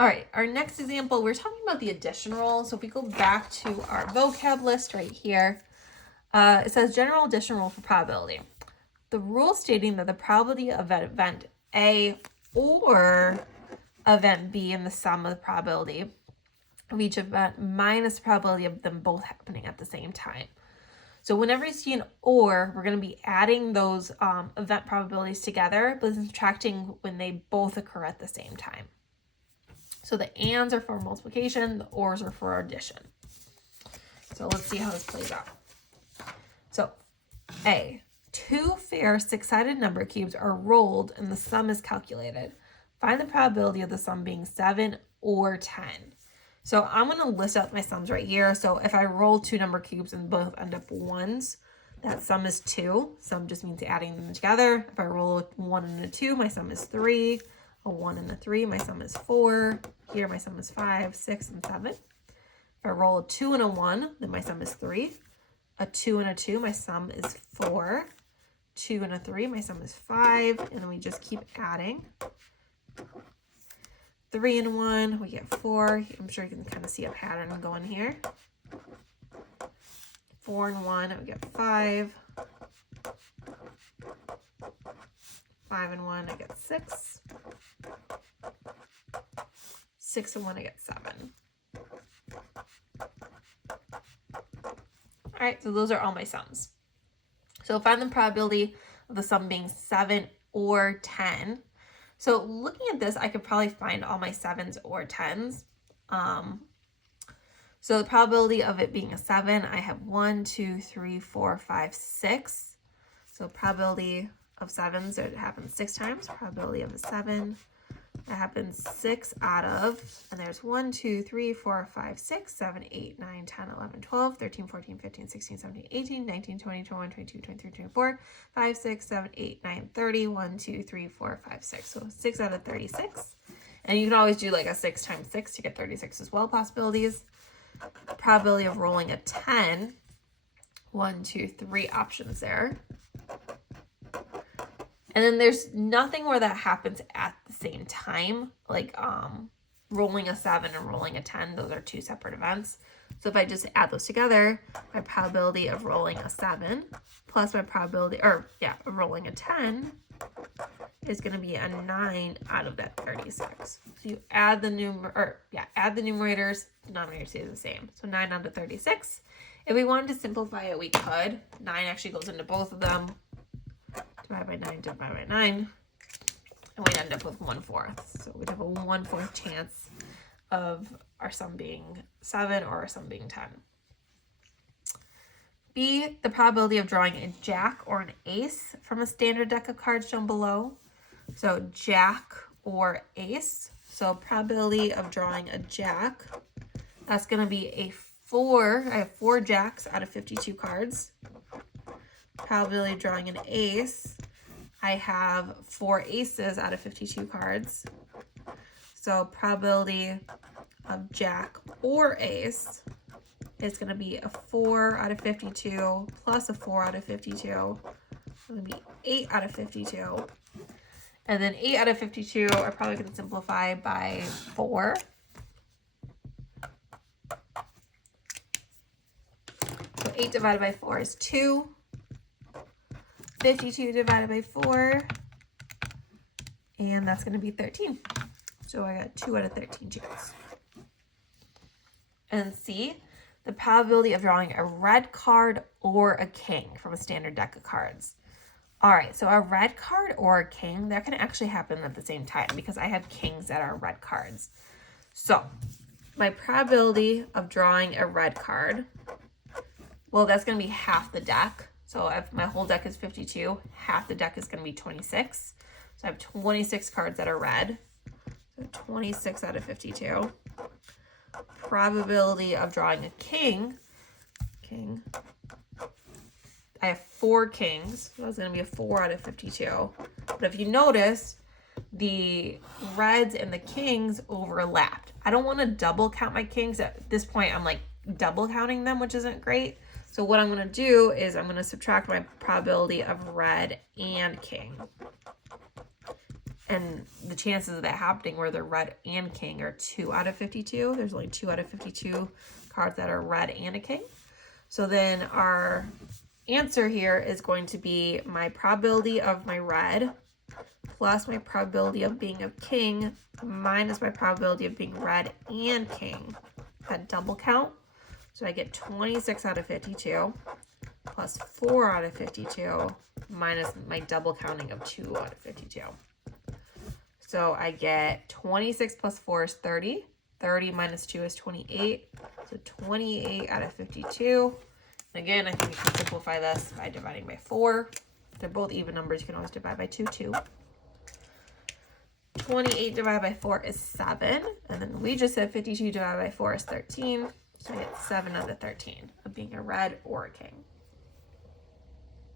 All right, our next example, we're talking about the additional. So if we go back to our vocab list right here, it says general addition rule for probability. The rule stating that the probability of event A or event B in the sum of the probability of each event minus the probability of them both happening at the same time. So whenever you see an or, we're going to be adding those event probabilities together, but subtracting when they both occur at the same time. So the ands are for multiplication, the ors are for addition. So let's see how this plays out. So A, 2 fair 6-sided number cubes are rolled and the sum is calculated. Find the probability of the sum being 7 or 10. So I'm going to list out my sums right here. So if I roll 2 number cubes and both end up ones, that sum is 2. Sum just means adding them together. If I roll a 1 and a 2, my sum is 3. A 1 and a 3, my sum is 4. Here my sum is 5, 6, and 7. If I roll a 2 and a 1, then my sum is 3. A 2 and a 2, my sum is 4. 2 and a 3, my sum is 5. And then we just keep adding. 3 and 1, we get 4. I'm sure you can kind of see a pattern going here. 4 and 1, we get 5. 5 and 1, I get 6. 6 and 1, I get 7. All right, so those are all my sums. So find the probability of the sum being 7 or 10. So looking at this, I could probably find all my 7s or 10s. So the probability of it being a 7, I have 1, 2, 3, 4, 5, 6. So probability of 7s, it happens 6 times. Probability of a 7, that happens 6 out of, and there's 1, 2, 3, 4, 5, 6, 7, 8, 9, 10, 11, 12, 13, 14, 15, 16, 17, 18, 19, 20, 21, 22, 23, 24, 5, 6, 7, 8, 9, 30, 1, 2, 3, 4, 5, 6. So 6 out of 36. And you can always do like a 6 times 6 to get 36 as well, possibilities. Probability of rolling a 10. 1, 2, 3 options there. And then there's nothing where that happens at the same time, like rolling a 7 and rolling a 10. Those are 2 separate events. So if I just add those together, my probability of rolling a 7 plus my probability, of rolling a 10 is going to be a 9 out of that 36. So you add the numerators, denominator stays the same. So 9 out of 36. If we wanted to simplify it, we could. 9 actually goes into both of them. Divide by 9, divide by 9, and we'd end up with 1/4. So we'd have a 1/4 chance of our sum being 7 or our sum being 10. B, the probability of drawing a jack or an ace from a standard deck of cards shown below. So jack or ace. So probability of drawing a jack, that's going to be a 4. I have 4 jacks out of 52 cards. Probability of drawing an ace, I have 4 aces out of 52 cards. So probability of jack or ace is going to be a 4 out of 52 plus a 4 out of 52. It's going to be 8 out of 52. And then 8 out of 52 are probably going to simplify by 4. So 8 divided by 4 is 2. 52 divided by 4, and that's going to be 13. So I got 2 out of 13 chance. And C, the probability of drawing a red card or a king from a standard deck of cards. All right, so a red card or a king, that can actually happen at the same time because I have kings that are red cards. So my probability of drawing a red card, well, that's going to be half the deck. So if my whole deck is 52, half the deck is going to be 26. So I have 26 cards that are red. So 26 out of 52. Probability of drawing a king. I have 4 kings. So that's going to be a 4 out of 52. But if you notice, the reds and the kings overlapped. I don't want to double count my kings. At this point, I'm like double counting them, which isn't great. So what I'm going to do is I'm going to subtract my probability of red and king. And the chances of that happening where they're red and king are 2 out of 52. There's only 2 out of 52 cards that are red and a king. So then our answer here is going to be my probability of my red plus my probability of being a king minus my probability of being red and king. That double count. So I get 26 out of 52 plus 4 out of 52 minus my double counting of 2 out of 52. So I get 26 plus 4 is 30. 30 minus 2 is 28. So 28 out of 52. And again, I think you can simplify this by dividing by 4. If they're both even numbers, you can always divide by 2, too. 28 divided by 4 is 7. And then we just said 52 divided by 4 is 13. So I get 7 out of 13 of being a red or a king.